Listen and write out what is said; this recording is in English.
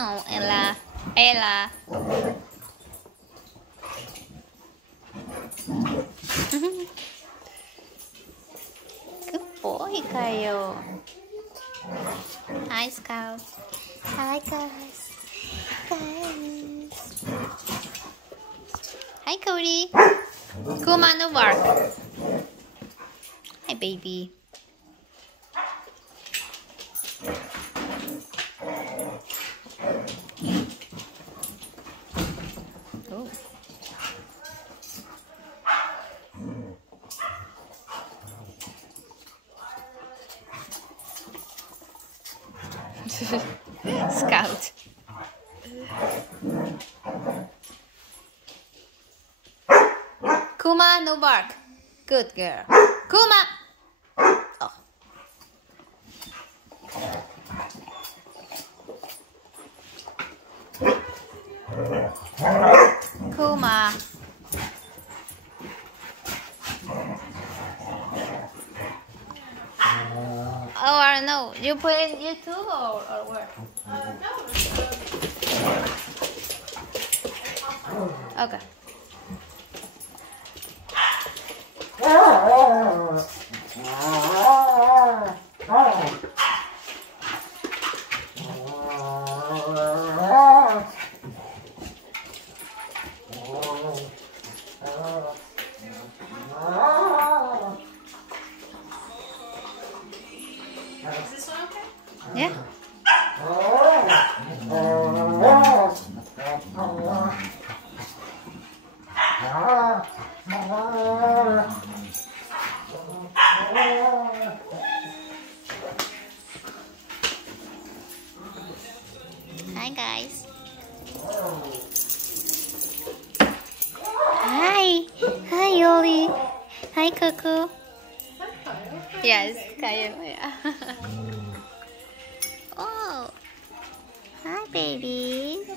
Oh, Ella. Ella. Good boy kayo. Hi, Scout. Hi, guys. Hi, Cody. Come on over. Hi, baby. Oh. Scout. Kuma, no bark. Good girl. Kuma. Oh. Kuma. Oh, I don't know. You play YouTube or where? No. Okay. Is this one okay? Yeah. Hi guys. Hi. Hi Yoli. Hi Cuckoo. Yes, Kayo. Yeah. Oh. Hi babies.